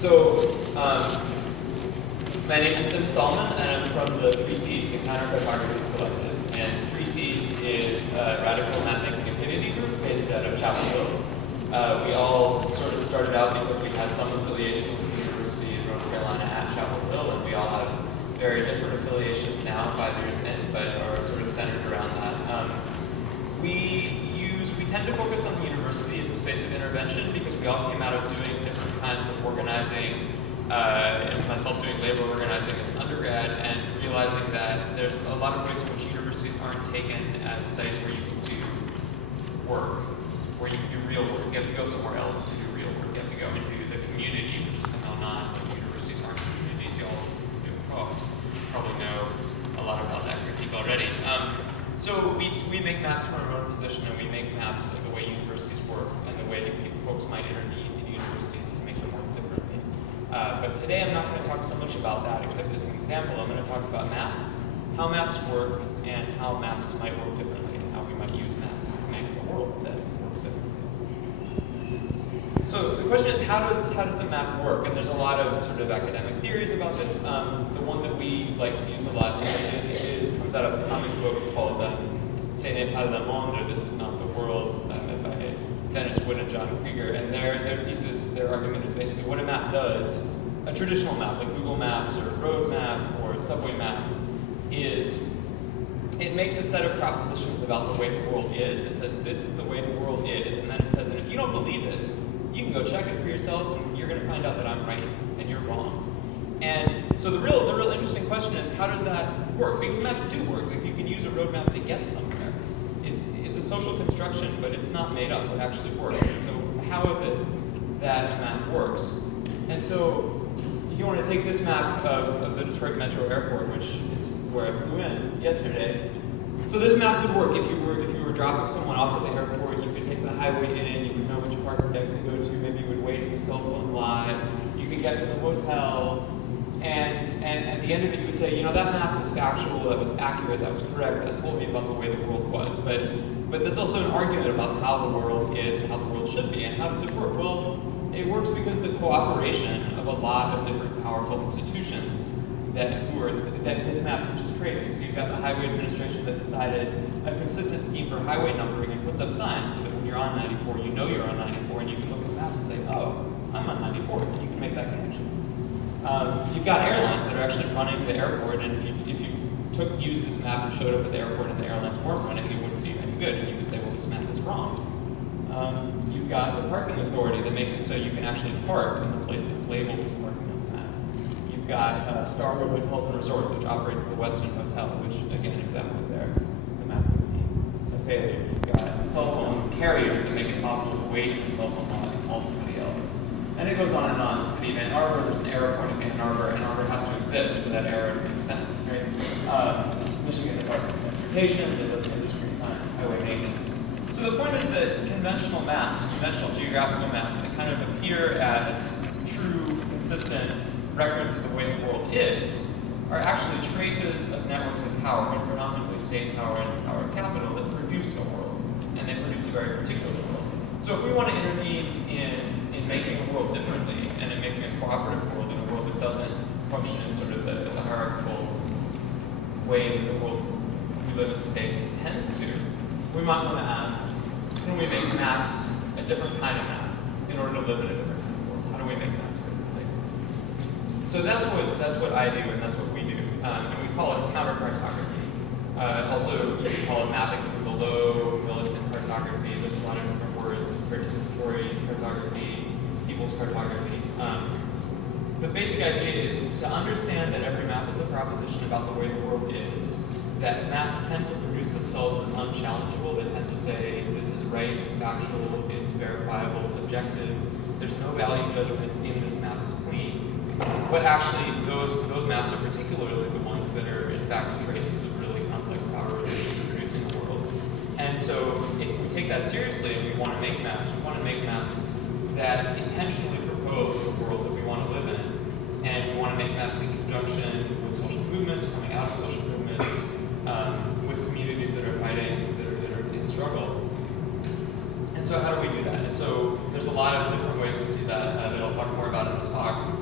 So, my name is Stallman, and I'm from the 3Cs, the Cooperative Cartography Collective. And 3Cs is a radical map-making affinity group based out of Chapel Hill. We all sort of started out because we had some affiliation with the University of North Carolina at Chapel Hill, and we all have very different affiliations now, 5 years in, but are sort of centered around that. We tend to focus on the university as a space of intervention because we all came out of doing different kinds of organizing, and myself doing labor organizing as an undergrad, and realizing that there's a lot of ways in which universities aren't taken as sites where you can do work, where you can do real work. You have to go somewhere else to do real work. You have to go into the community, which is somehow not, like universities aren't communities. You all do co-ops. Probably know a lot about that critique already. So we make maps from our own position, and we make maps of the way universities work and the way folks might intervene in universities to make them work differently. But today I'm not going to talk so much about that, except as an example. I'm going to talk about maps, how maps work, and how maps might work differently, and how we might use maps to make a world that works differently. So the question is, how does a map work? And there's a lot of sort of academic theories about this. The one that we like to use a lot comes out of a comic book called Ce n'est pas le monde, or This Is Not the World, by Dennis Wood and John Krieger. And their argument is basically what a map does, a traditional map like Google Maps or a road map or a subway map, is it makes a set of propositions about the way the world is. It says this is the way the world is, and then it says, and if you don't believe it, you can go check it for yourself, and you're going to find out that I'm right and you're wrong. And so the real interesting question is, how does that work? Because maps do work. Like, you can use a roadmap to get somewhere. It's a social construction, but it's not made up. It actually works. And so how is it that a map works? And so if you want to take this map of the Detroit Metro Airport, which is where I flew in yesterday. So this map would work if you were dropping someone off at the airport. You could take the highway in. You would know which parking deck to go to. Maybe you would wait for the cell phone live. You could get to the hotel. And at the end of it, you would say, you know, that map was factual, that was accurate, that was correct, that told me about the way the world was. But that's also an argument about how the world is and how the world should be. And how does it work? Well, it works because of the cooperation of a lot of different powerful institutions that this map is just tracing. So you've got the Highway Administration that decided a consistent scheme for highway numbering and puts up signs so that when you're on 94, you know you're on 94, and you can look at the map and say, oh, I'm on 94, and you can make that connection. You've got airlines that are actually running the airport, and if you used this map and showed up at the airport and the airlines weren't running, it wouldn't do any good, and you would say, well, this map is wrong. You've got the parking authority that makes it so you can actually park in the place that's labeled as parking on the map. You've got Starwood Hotels and Resorts, which operates the Westin Hotel, which, again, if that was there, the map would be a failure. You've got cell phone carriers that make it possible to wait in the cell phone line and call somebody else. And it goes on and on. The city of Ann Arbor, there's an airport in Ann Arbor. Ann Arbor has to exist for that error to make sense, right? Michigan Department of Transportation, the industry time, highway maintenance. So the point is that conventional maps, conventional geographical maps that kind of appear as true, consistent records of the way the world is, are actually traces of networks of power, and predominantly state power and power of capital, that produce a world. And they produce a very particular world. So if we want to intervene in making a world differently, and in making a cooperative world, in a world that doesn't function in sort of the hierarchical way that the world we live in today tends to, we might want to ask, can we make maps a different kind of map in order to live in a different kind of world? How do we make maps differently? So that's what I do, and that's what we do. And we call it counter-cartography. Also, you can call it mapping from below, militant cartography. There's a lot of different words, participatory cartography, people's cartography. The basic idea is to understand that every map is a proposition about the way the world is, that maps tend to produce themselves as unchallengeable. They tend to say, this is right, it's factual, it's verifiable, it's objective, there's no value judgment in this map, it's clean. But actually, those maps are particularly the ones that are, in fact, traces of really complex power relations in producing a world. And so, if we take that seriously and we want to make maps, we want to make maps that intentionally propose the world that we want to live in. And we want to make maps in conjunction with social movements, coming out of social movements, with communities that are fighting, that are in struggle. And so how do we do that? And so there's a lot of different ways to do that that I'll talk more about in the talk.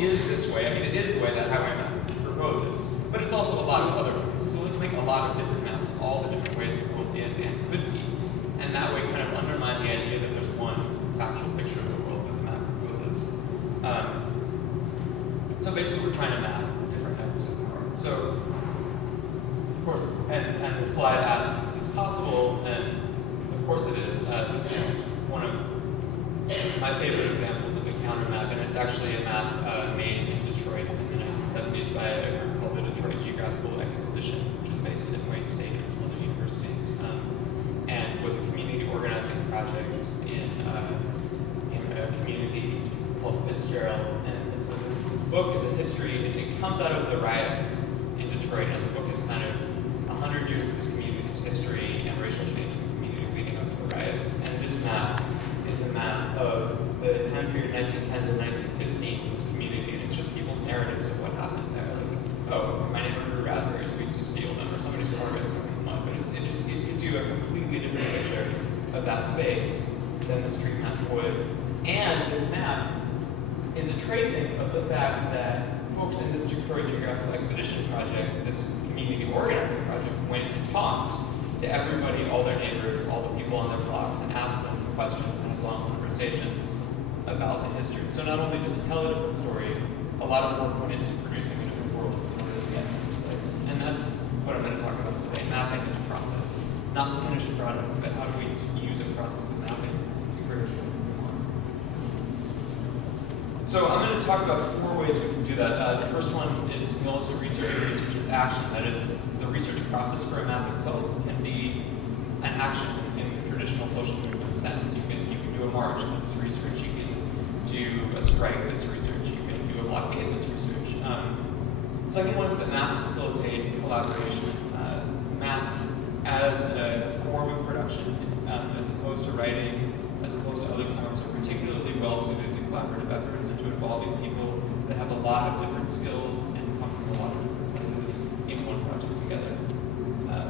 is this way. I mean, it is the way that highway map proposes, but it's also a lot of other ways. So let's make a lot of different maps, all the different ways the world is and could be, and that way kind of undermine the idea that there's one factual picture of the world that the map proposes. So basically, we're trying to map different types of power. So, of course, and the slide asks, is this possible? And of course it is. This is one of my favorite examples of a counter map, and it's actually a map made in Detroit in the 1970s by a group called the Detroit Geographical Expedition, which is based in Wayne State and some other universities, and was a community organizing project in a community called Fitzgerald. And so this book is a history, and it comes out of the riots in Detroit, and the book is kind of 100 years of this community's history and racial change in the community leading up to the riots. And this map is a map of the time period 1910 to 1915 in this community, and it's just people's narratives of what happened there. Like, oh, my neighbor grew raspberries, we used to steal them, or somebody's car gets stuck in the mud. But it gives you a completely different picture of that space than the street map would. And this map is a tracing of the fact that folks in this Detroit Geographical Expedition project, this community organizing project, went and talked to everybody, all their neighbors, all the people on their blocks, and asked them questions and had long conversations about the history. So not only does it tell a different story, a lot of work went into producing a different world in order to get to this place. And that's what I'm going to talk about today. Mapping is a process, not the finished product, but how do we use a process of mapping to create what we want. So I'm going to talk about 4 ways we can do that. The first one is militant research. Research is action. That is, the research process for a map itself can be an action in the traditional social movement sense. You can do a march, that's research. You can do a strike, that's research. You can do a blockade, that's research. The second one is that maps facilitate collaboration. Maps as a form of production, as opposed to writing, as opposed to other forms, are particularly well suited to collaborative efforts and to involving people that have a lot of different skills and come from a lot of different places in one project together.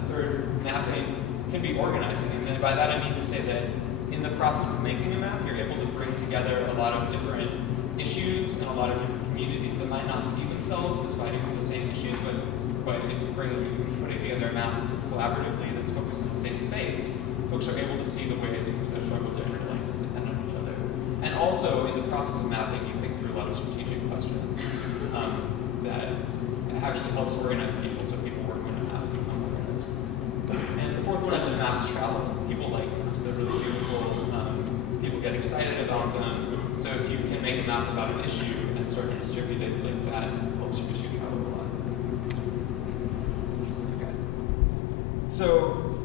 Third, mapping can be organizing, and by that I mean to say that in the process of making a map, you're able to bring together a lot of different issues and a lot of different communities that might not see themselves as fighting for the same issues, but in putting together a map collaboratively that's focused on the same space, folks are able to see the ways in which their struggles are interlinked and depend on each other. And also, in the process of mapping, you think through a lot of strategic questions that actually helps organize people, so people working on a map become organized. And the fourth one is that maps travel. People like maps, they're really beautiful. People get excited about them. So if you can make a map about an issue and start to distribute it like that, helps your issue travel a lot. Okay. So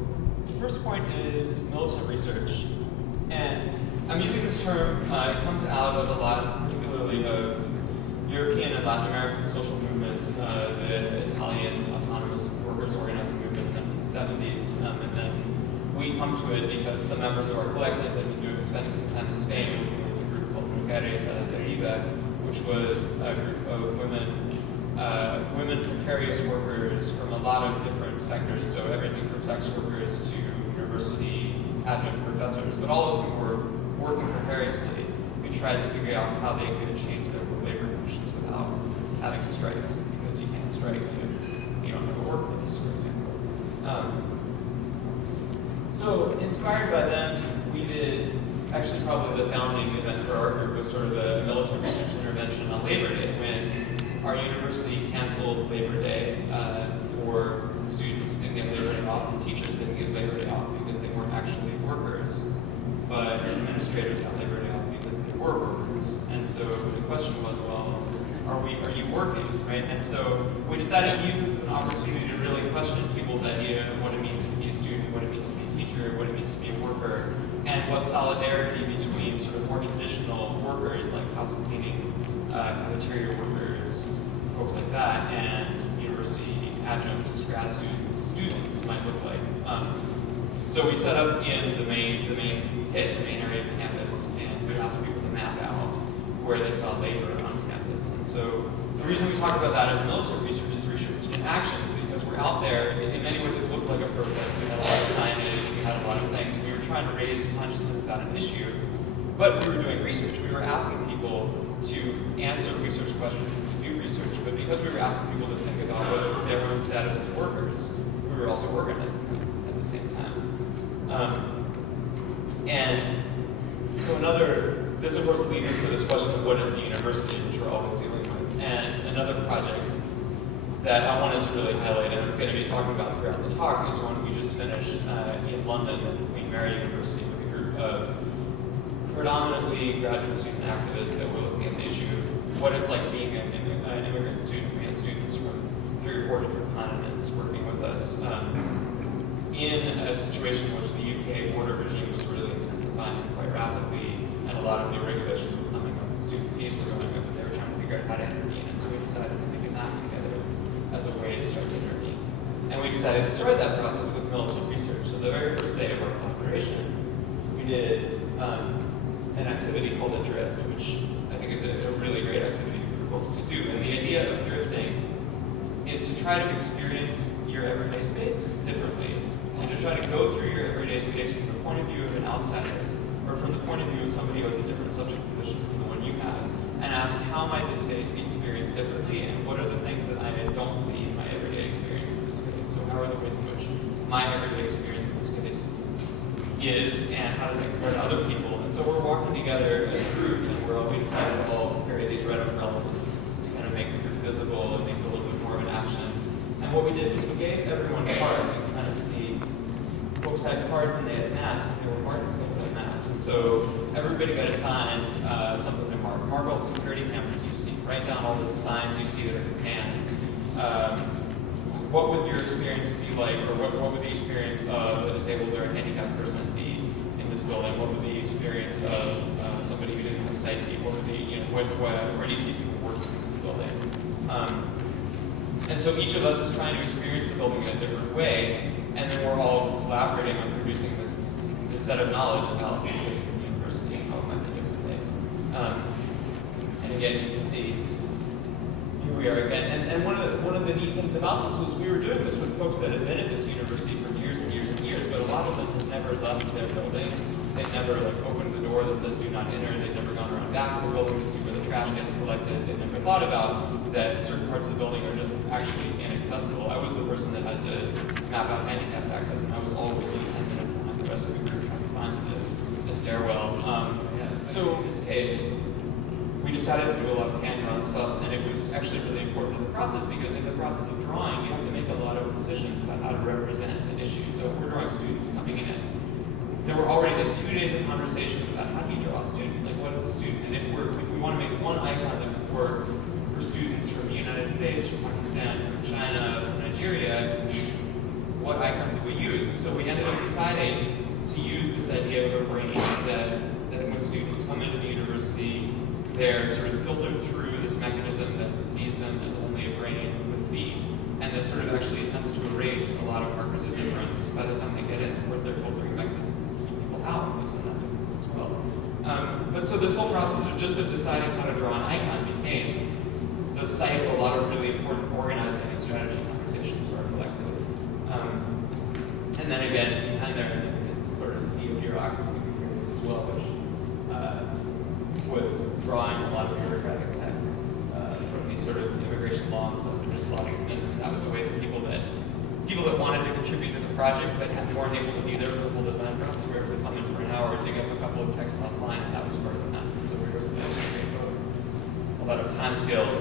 the first point is militant research. And I'm using this term, it comes out of a lot, particularly of European and Latin American social movements, the Italian autonomous workers organizing movement in the 1970s, and then we come to it because some members of our collective have been spending some time in Spain working with a group called Mujeres a la Deriva, which was a group of women precarious workers from a lot of different sectors, so everything from sex workers to university adjunct professors, but all of them were working precariously. We tried to figure out how they could change their labor conditions without having to strike, because you can't strike if you don't have a workplace, for example. So inspired by them, we did, actually probably the founding event for our group was sort of a militant research intervention on Labor Day, when our university canceled Labor Day for students didn't get Labor Day off, and teachers didn't get Labor Day off because they weren't actually workers, but administrators got Labor Day off because they were workers. And so the question was, well, are you working, right? And so we decided to use this as an opportunity to really question people's idea of what it means to be a student, what it means to be a teacher, what it means to be a worker, and what solidarity between sort of more traditional workers like house cleaning, cafeteria workers, folks like that, and university adjuncts, grad students might look like. So we set up in the main area of campus, and we asked people to map out where they saw labor on campus. And so the reason we talk about that as militant research is research in action, is because we're out there. In many ways, it looked like a protest. We had a lot of signage, we had a lot of things. We were trying to raise consciousness about an issue, but we were doing research. We were asking people to answer research questions and to do research, but because we were asking people to think about their own status as workers, we were also organizing them at the same time. And so this of course leads us to this question of what is the university, which we're always dealing with. And another project that I wanted to really highlight, and I'm going to be talking about throughout the talk, is one we just finished in London at Queen Mary University with a group of predominantly graduate student activists that were looking at the issue of what it's like being an immigrant student. We had students from 3 or 4 different continents working with us in a situation in which the UK border regime was really intensifying quite rapidly, and a lot of new regulations were coming up, and student fees were going up, and they were trying to figure out how to intervene, and so we decided to make a map together as a way to start to intervene. And we decided to start that process with militant research. So the very first day of our collaboration, we did an activity called a drift, which I think is a really great activity for folks to do. And the idea of drifting is to try to experience your everyday space differently, and to try to go through your everyday space from the point of view of an outsider, or from the point of view of somebody who has a different subject position from the one you have, and ask how might this space be experienced differently, and what are the things that I don't see in my everyday experience in this space. So how are the ways in which my everyday experience in this space is, and how does that compare to other people? And so we're walking together as a group, and we decided to all carry these red umbrellas to kind of make the group visible and make it a little bit more of an action. And what we did is we gave everyone cards. You can kind of see folks had cards and they had maps, and they were marking things on maps. And so everybody got assigned something to mark. Mark all the security cameras you see. Write down all the signs you see that are companions. What would your experience be like, or what would the experience of a disabled or a handicapped person be in this building? What would the experience of somebody who didn't have sight be? What would be, where do you see people working in this building? And so each of us is trying to experience the building in a different way, and then we're all collaborating on producing this set of knowledge about the space of the university and how it might be differently. And again, you can see here we are again. And one of the neat things about this was we were doing this with folks that had been at this university for years and years and years, but a lot of them had never left their building. They'd never opened the door that says do not enter. They'd never gone around back of the building to see where the trash gets collected. They'd never thought about that certain parts of the building are just actually inaccessible. I was the person that had to map out handicap access, and I was always 10 minutes behind the rest of the group trying to find the stairwell. So in this case, we decided to do a lot of hand-drawn stuff, and it was actually really important in the process, because in the process of drawing, you have to make a lot of decisions about how to represent an issue. So if we're drawing students coming in, there were already 2 days of conversations about how do you draw a student, what is a student, and if we want to make one icon that would work for students from the United States, from Pakistan, from China, from Nigeria, what icon do we use? And so we ended up deciding to use this idea of a brain that when students come into the university, they're sort of filtered through this mechanism that sees them as only a brain with feet, and that sort of actually attempts to erase a lot of markers of difference by the time they get in. Of course, their filtering mechanisms to keep people out based on that difference as well. But so this whole process of just of deciding how to draw an icon became the site of a lot of really important organizing and strategy conversations for our collective. And then again, behind there is the sort of sea of bureaucracy we created as well, which was drawing a lot of bureaucratic texts from these sort of immigration law and stuff and just slotting them in. And that was a way that people that wanted to contribute to the project but weren't able to be there for the full design process were able to come in for an hour, dig up a couple of texts offline, and that was part of the method. So we were able to create a lot of time scales.